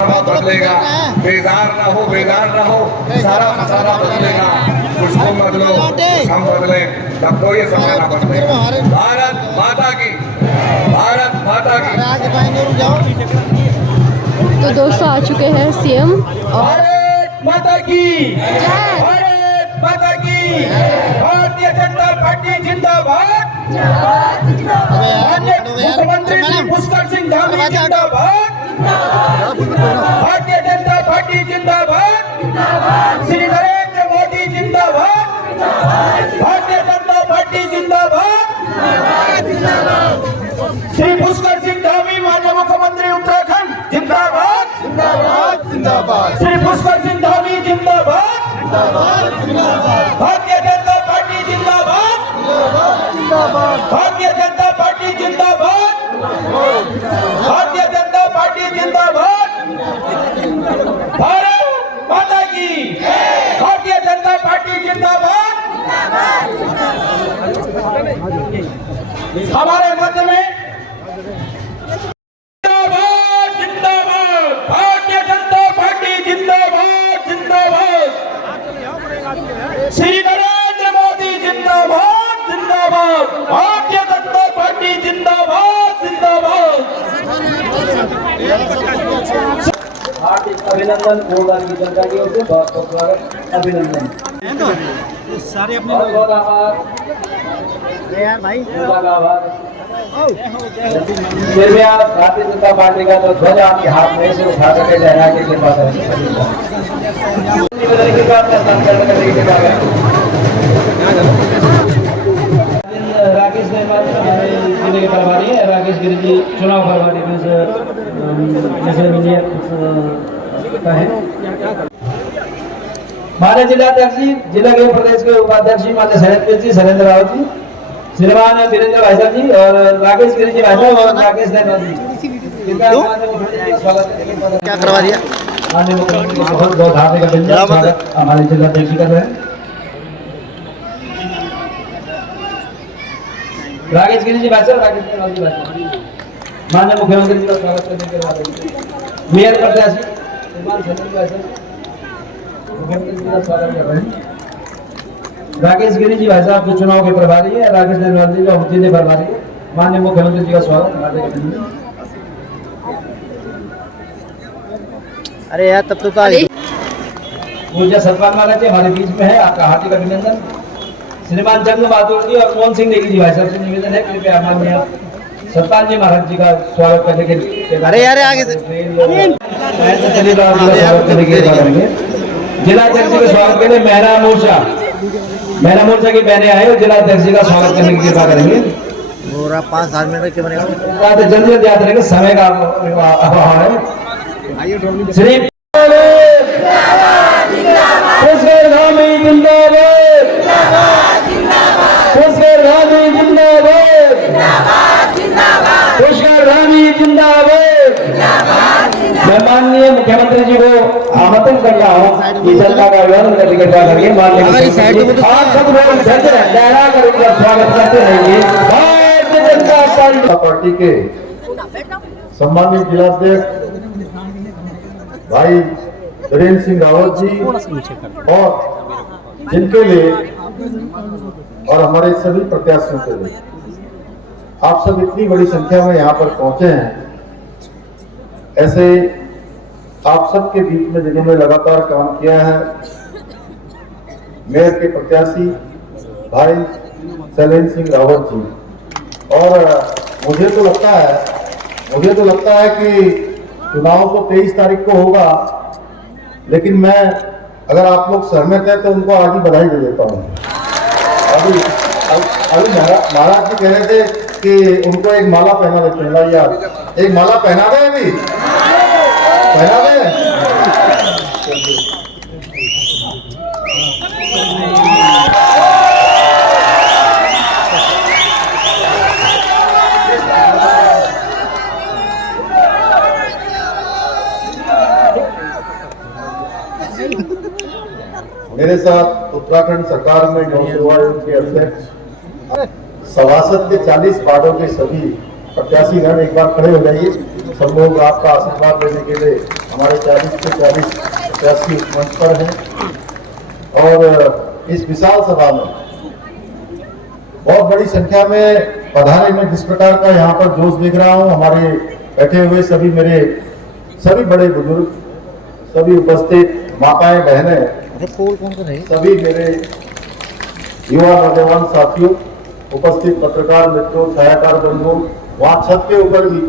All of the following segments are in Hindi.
बदलेगा, बेजार ना हो, बेजार ना हो, सारा मसाला बदलेगा, उसको बदलो, हम बदले, तब तो ये समय ना बदले। भारत माता की, भारत माता की। तो दोस्तों आ चुके हैं सीएम और भारत माता की, भारत माता की, भारतीय जनता पार्टी जिंदाबाद, मुख्यमंत्री श्री पुष्कर सिंह धामी जिंदाबाद, भारतीय जनता पार्टी जिंदाबाद, श्री नरेंद्र मोदी जिंदाबाद, भारतीय जनता पार्टी जिंदाबाद, श्री पुष्कर सिंह धामी माननीय मुख्यमंत्री उत्तराखंड जिंदाबाद, श्री पुष्कर सिंह धामी जिंदाबाद, भारतीय जनता पार्टी जिंदाबाद, भारतीय जनता पार्टी जिंदाबाद, भारतीय जनता पार्टी जिंदाबाद, भारत माता की, भारतीय जनता पार्टी जिंदाबाद। हमारे मध्य में जिंदाबाद, जिंदाबाद, भारतीय जनता पार्टी जिंदाबाद, जिंदाबाद, श्री नरेंद्र मोदी जिंदाबाद, जिंदाबाद, भारतीय जनता पार्टी जिंदाबाद, जिंदाबाद। हार्दिक अभिनंदन गोलदार की जनता की ओर से बहुत बहुत स्वागत, अभिनंदन। सारे अपने बहुत बहुत आभार भाई। फिर भी आप भारतीय जनता पार्टी का जो ध्वज आपके हाथ में से उठा करके लहरा के कृपा करें। राकेश जिले के प्रभारी है, राकेश गिरी जी चुनाव प्रभारी में से का है। माननीय जिलाध्यक्ष जी, जिला के प्रदेश के उपाध्यक्ष जी माननीय शरद जी, शैलेंद्र रावत जी, श्रीमान वीरेंद्र भाई साहब जी और राकेश गिरी जी भाई साहब और राकेश धन्यवाद जी, क्या करवा दिया माननीय मुख्यमंत्री बहुत बहुत हार्दिक अभिनंदन स्वागत हमारे जिलाध्यक्ष जी कर रहे हैं। राकेश गिरी जी भाई साहब, राकेश धन्यवाद जी भाई साहब, माननीय मुख्यमंत्री जी का स्वागत करने के बाद मेयर प्रत्याशी श्रीमान शैलेंद्र भाई साहब मुख्यमंत्री जी का स्वागत कर रहे हैं। राकेश गिरी जी भाई साहब जो चुनाव के प्रभारी है, राकेश धन्यवाद जी जो जिले प्रभारी है, माननीय मुख्यमंत्री जी का स्वागत हार्दिक अभिनंदन। अरे यार तब तो ऊर्जा सतपाल महाराज जी हमारे बीच में है, आपका हार्दिक अभिनंदन। श्रीमान चंद्र बहादुर जी और मोहन सिंह नेगी जी भाई साहब से निवेदन है कृपया माननीय सतपाल जी महाराज जी का स्वागत करने के लिए। अरे यार आगे जिला अध्यक्ष का स्वागत के लिए मेहरा मोर्चा की बहनें आए और जिला अध्यक्ष जी का स्वागत करने की कृपा करेंगे। पूरा 5-7 मिनट के बनेगा, जल्दी जल्दी याद रखेंगे, समय का अभाव है। श्री पुष्कर धामी जिंदाबाद, पुष्कर धामी जिंदाबाद, पुष्कर धामी जिंदाबाद। मैं माननीय मुख्यमंत्री जी को आमंत्रित करता हूँ कि जनता का अभिवादन करने के बाद करिए। माननीय मुख्यमंत्री आप सब लोग लहरा कर उनका स्वागत करते रहेंगे। भारतीय जनता पार्टी के सम्मानित जिलाध्यक्ष भाई वीरेंद्र सिंह रावत जी और जिनके लिए और हमारे सभी प्रत्याशियों के लिए आप सब इतनी बड़ी संख्या में यहाँ पर पहुंचे हैं, ऐसे आप सबके बीच में जिन्होंने लगातार काम किया है, मेयर के प्रत्याशी भाई शैलेंद्र सिंह रावत जी। और मुझे तो लगता है कि चुनाव तो 23 तारीख को होगा, लेकिन मैं अगर आप लोग सहमत है तो उनको आज ही बधाई दे देता हूँ। अभी महाराज जी कह रहे थे कि उनको एक माला पहना देते हैं, भाई यार एक माला पहना दे, अभी पहना दे। मेरे साथ उत्तराखंड सरकार में नौ सेवा आयोग के अध्यक्ष सभासद के 40 वार्डों के सभी प्रत्याशी गण एक बार खड़े हो जाइए। सब लोग आपका आशीर्वाद लेने के लिए हमारे 40 से 40 प्रत्याशी इस मंच पर हैं और इस विशाल सभा में बहुत बड़ी संख्या में पधारे में जिस प्रकार का यहाँ पर जोश देख रहा हूँ, हमारे बैठे हुए सभी बड़े बुजुर्ग, सभी उपस्थित माताएं बहनें, सभी मेरे युवा नौजवान साथियों, उपस्थित पत्रकार मित्रों, छायाकार बंधुओं, वहाँ छत के ऊपर भी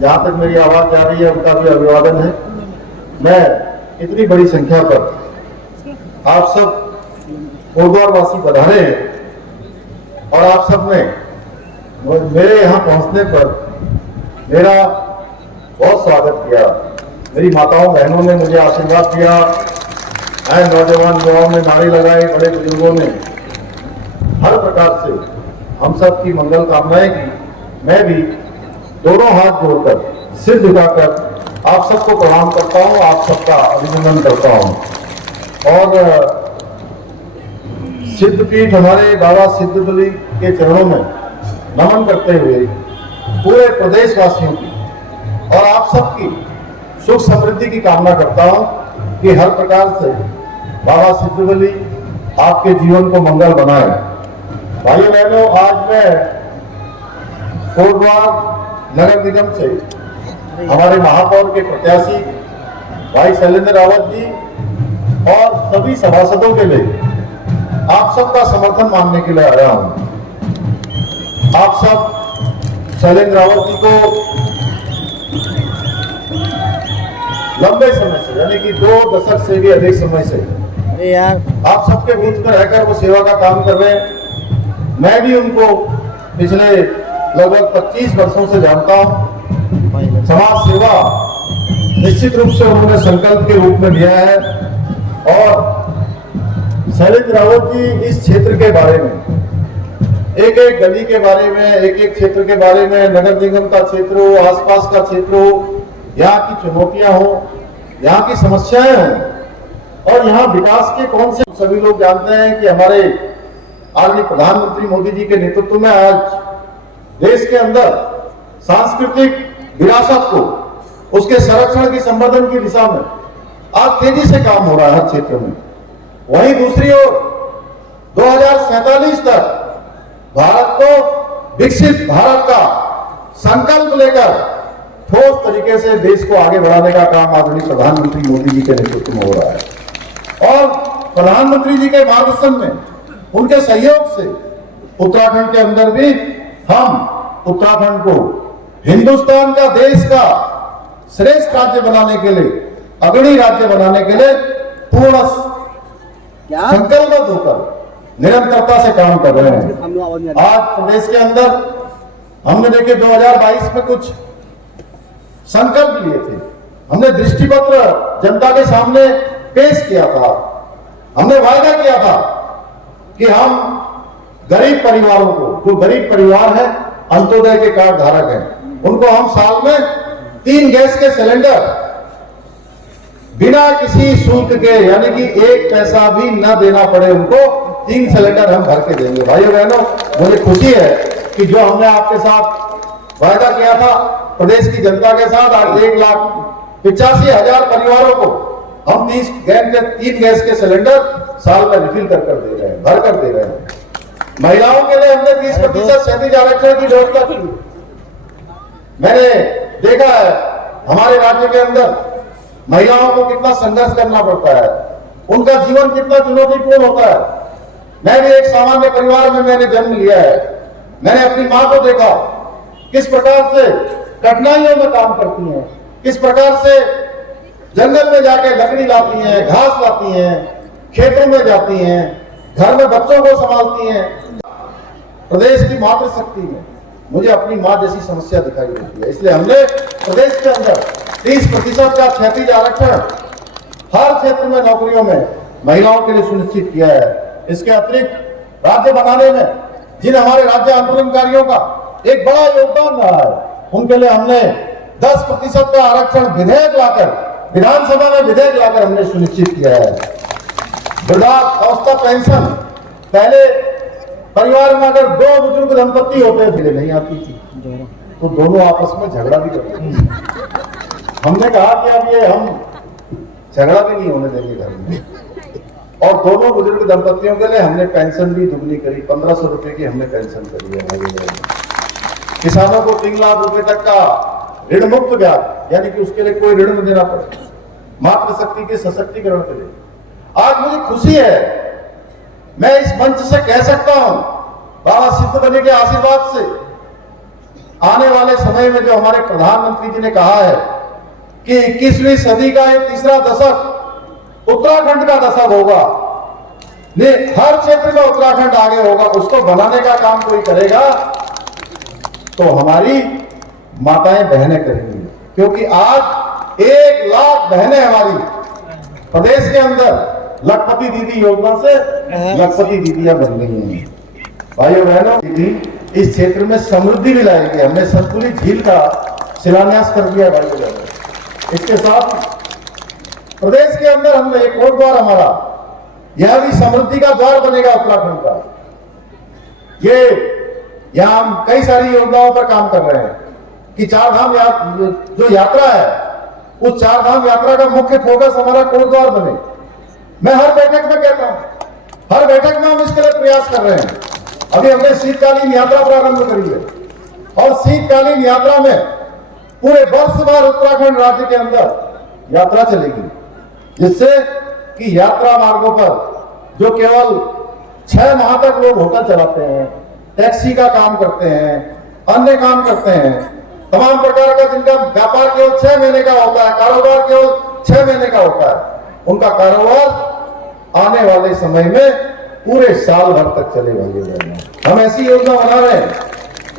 जहाँ तक मेरी आवाज जा रही है उनका भी अभिवादन है। मैं इतनी बड़ी संख्या पर आप सब कोटद्वार वासी पधारे हैं और आप सब ने मेरे यहाँ पहुंचने पर मेरा बहुत स्वागत किया। मेरी माताओं बहनों ने मुझे आशीर्वाद दिया, नौजवान युवाओं ने नारे लगाए, बड़े बुजुर्गों ने हर प्रकार से हम सब की मंगल कामनाएं की। मैं भी दोनों हाथ जोड़कर, सिर झुकाकर आप सबको प्रणाम करता हूं, आप सबका अभिनंदन करता हूं। और सिद्धपीठ हमारे बाबा सिद्धबली के चरणों में नमन करते हुए पूरे प्रदेशवासियों की और आप सबकी सुख समृद्धि की कामना करता हूं कि हर प्रकार से बाबा सिद्धबली आपके जीवन को मंगल बनाए। भाइयों बहनों, आज मैं कोटद्वार नगर निगम से हमारे महापौर के प्रत्याशी भाई शैलेंद्र रावत जी और सभी सभासदों के लिए आप सबका समर्थन मांगने के लिए आया हूं। आप सब शैलेंद्र रावत जी को लंबे समय से, यानी कि 2 दशक से भी अधिक समय से आप सबके बीच में रहकर वो सेवा का काम कर रहे हैं। मैं भी उनको पिछले लगभग 25 वर्षों से जानता हूं। समाज सेवा निश्चित रूप से उन्होंने संकल्प के रूप में लिया है और शैलेंद्र रावत जी इस क्षेत्र के बारे में, एक एक गली के बारे में, एक एक क्षेत्र के बारे में, नगर निगम का क्षेत्र हो, आसपास का क्षेत्र हो, यहाँ की चुनौतियां हो, यहाँ की समस्याएं हो और यहाँ विकास के कौन से, सभी लोग जानते हैं कि हमारे आदरणीय प्रधानमंत्री मोदी जी के नेतृत्व में आज देश के अंदर सांस्कृतिक विरासत को, उसके संरक्षण की संवर्धन की दिशा में आज तेजी से काम हो रहा है हर क्षेत्र में। वहीं दूसरी ओर 2047 तक भारत को विकसित भारत का संकल्प लेकर ठोस तरीके से देश को आगे बढ़ाने का काम आदरणीय प्रधानमंत्री मोदी जी के नेतृत्व में हो रहा है और प्रधानमंत्री जी के मार्गदर्शन में, उनके सहयोग से उत्तराखंड के अंदर भी हम उत्तराखंड को हिंदुस्तान का, देश का श्रेष्ठ राज्य बनाने के लिए, अग्रणी राज्य बनाने के लिए पूर्ण संकल्प होकर निरंतरता से काम कर रहे हैं। आज प्रदेश के अंदर हमने देखे 2022 में कुछ संकल्प लिए थे, हमने दृष्टिपत्र जनता के सामने पेश किया था। हमने वायदा किया था कि हम गरीब परिवारों को, जो गरीब परिवार है, अंत्योदय के कार्ड धारक हैं, उनको हम साल में 3 गैस के सिलेंडर बिना किसी शुल्क के, यानी कि 1 पैसा भी न देना पड़े, उनको 3 सिलेंडर हम भर के देंगे। भाइयों बहनों, मुझे खुशी है कि जो हमने आपके साथ वायदा किया था प्रदेश की जनता के साथ, आज 1,85,000 परिवारों को हम 3 गैस के सिलेंडर साल में रिफिल कर दे रहे हैं, भर कर दे रहे हैं। महिलाओं के लिए हमने 30% क्षैतिज आरक्षण की व्यवस्था की। मैंने देखा है हमारे राज्य के अंदर महिलाओं को कितना संघर्ष करना पड़ता है, उनका जीवन कितना चुनौतीपूर्ण होता है। मैं भी एक सामान्य परिवार में मैंने जन्म लिया है। मैंने अपनी मां को देखा किस प्रकार से कठिनाइयों में काम करती हैं, किस प्रकार से जंगल में जाके लकड़ी लाती हैं, घास लाती हैं, खेतों में जाती हैं, घर में बच्चों को संभालती हैं। प्रदेश की मातृशक्ति में मुझे अपनी मां जैसी समस्या दिखाई देती है। इसलिए हमने प्रदेश के अंदर 30% का क्षैतिज आरक्षण हर क्षेत्र में नौकरियों में महिलाओं के लिए सुनिश्चित किया है। इसके अतिरिक्त राज्य बनाने में जिन हमारे राज्य आंदोलनकारियों का एक बड़ा योगदान रहा है, उनके लिए हमने 10% का आरक्षण विधेयक लाकर, विधानसभा में विधेयक लाकर हमने सुनिश्चित किया है। वृद्धावस्था पेंशन, पहले परिवार में अगर 2 बुजुर्ग दंपति होते थे नहीं आती थी, तो दोनों आपस में झगड़ा भी करते हैं। हमने कहा कि अब ये हम झगड़ा भी नहीं होने देंगे घर में, और दोनों बुजुर्ग दंपतियों के लिए हमने पेंशन भी दुगनी करी, 1500 रुपए की हमने पेंशन करी है भाई। किसानों को 3 लाख रुपए तक का ऋण मुक्त ब्याज, यानी कि उसके लिए कोई ऋण नहीं देना पड़े, मातृशक्ति के सशक्तिकरण के लिए। आज मुझे खुशी है, मैं इस मंच से कह सकता हूं, बाबा सिद्ध बने के आशीर्वाद से आने वाले समय में जो हमारे प्रधानमंत्री जी ने कहा है कि 21वीं सदी का एक तीसरा दशक उत्तराखंड का दशक होगा, हर क्षेत्र में उत्तराखंड आगे होगा, उसको बनाने का काम कोई करेगा तो हमारी माताएं बहनें करेंगी। क्योंकि आज 1 लाख बहनें हमारी प्रदेश के अंदर लखपति दीदी योजना से लखपति दीदियां बन गई हैं। भाइयों बहनों, दीदी इस क्षेत्र में समृद्धि भी लाएगी। हमने संतुलित झील का शिलान्यास कर दिया भाइयों बहनों। इसके साथ प्रदेश के अंदर हमने एक और द्वार हमारा, यह भी समृद्धि का द्वार बनेगा उत्तराखंड का। ये यहां हम कई सारी योजनाओं पर काम कर रहे हैं कि चारधाम जो यात्रा है, उस चारधाम यात्रा का मुख्य फोकस हमारा कोटद्वार बने। मैं हर बैठक में कहता हूं, हर बैठक में हम इसके लिए प्रयास कर रहे हैं। अभी हमने शीतकालीन यात्रा प्रारंभ करी है, और शीतकालीन यात्रा में पूरे वर्ष भर उत्तराखंड राज्य के अंदर यात्रा चलेगी, जिससे कि यात्रा मार्गों पर जो केवल 6 माह तक लोग होटल चलाते हैं, टैक्सी का काम करते हैं, अन्य काम करते हैं, तमाम प्रकार का जिनका व्यापार केवल 6 महीने का होता है, कारोबार केवल 6 महीने का होता है, उनका कारोबार आने वाले समय में पूरे साल भर तक चलेगा। हम ऐसी योजना बना रहे हैं।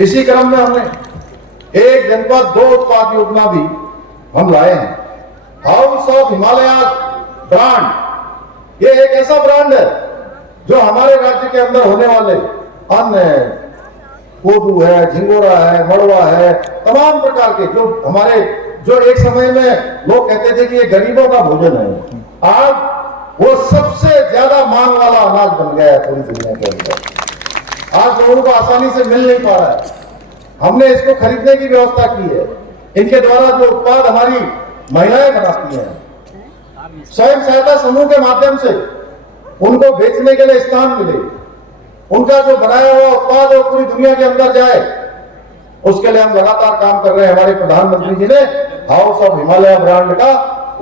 इसी क्रम में हमने एक जनपद 2 उत्पाद योजना भी हम लाए हैं। हाउस ऑफ हिमालय ब्रांड, ये एक ऐसा ब्रांड है जो हमारे राज्य के अंदर होने वाले अन्य कोदू है, झिंगोरा है, मड़वा है, तमाम प्रकार के जो एक समय में लोग कहते थे कि ये गरीबों का भोजन है, आज वो सबसे ज्यादा मांग वाला अनाज बन गया है पूरी दुनिया के अंदर। आज लोगों को आसानी से मिल नहीं पा रहा है। हमने इसको खरीदने की व्यवस्था की है। इनके द्वारा जो उत्पाद हमारी महिलाएं बनाती हैं, स्वयं सहायता समूह के माध्यम से उनको बेचने के लिए स्थान मिले, उनका जो बनाया हुआ उत्पाद है वो पूरी दुनिया के अंदर जाए, उसके लिए हम लगातार काम कर रहे हैं। हमारे प्रधानमंत्री जी ने हाउस ऑफ हिमालय ब्रांड का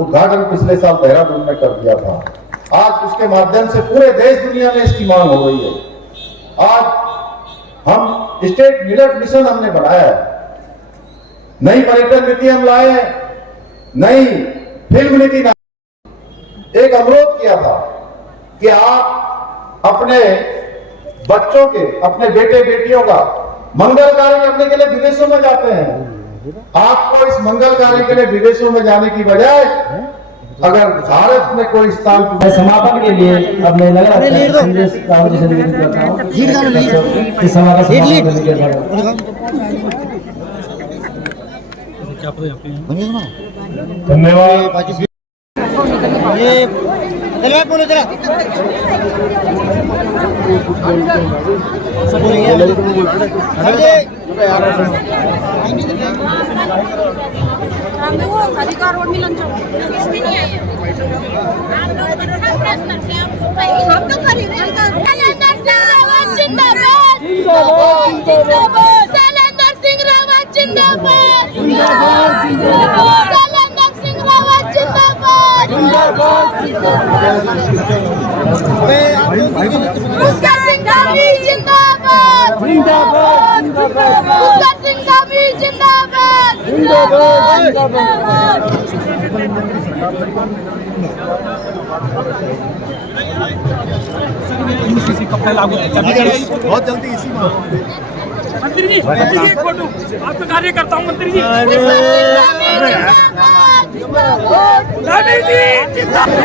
उद्घाटन पिछले साल देहरादून में कर दिया था। आज उसके माध्यम से पूरे देश दुनिया में इसकी मांग हो रही है। आज हम स्टेट मिलेट मिशन हमने बनाया है, नई पर्यटन नीति हम लाए हैं, नई फिल्म नीति। एक अनुरोध किया था कि आप अपने बच्चों के, अपने बेटे बेटियों का मंगल कार्य करने के लिए विदेशों में जाते हैं। आपको इस मंगल कार्य के लिए विदेशों में जाने की बजाय अगर भारत में कोई स्थान समापन के लिए अपने नगर संदेश राव जी से निवेदन करता हूं कि सभा का समापन करने के बाद धन्यवाद। अधिकार और मिलन इसमें नहीं आए आप लोग करो ना प्रश्न से हम तो खरीद रहे हैं। जिंदाबाद जिंदाबाद जिंदाबाद शैलेंद्र सिंह रावत जिंदाबाद जिंदाबाद जिंदाबाद शैलेंद्र सिंह रावत जिंदाबाद जिंदाबाद जिंदाबाद पुष्कर सिंह धामी जिंदाबाद जिंदाबाद पुष्कर सिंह धामी जिंदाबाद जिंदाबाद जिंदाबाद बहुत जल्दी इसी मंत्री जी एक फोटो आपका कार्य करता हूँ मंत्री जी। धामी जी जिंदाबाद।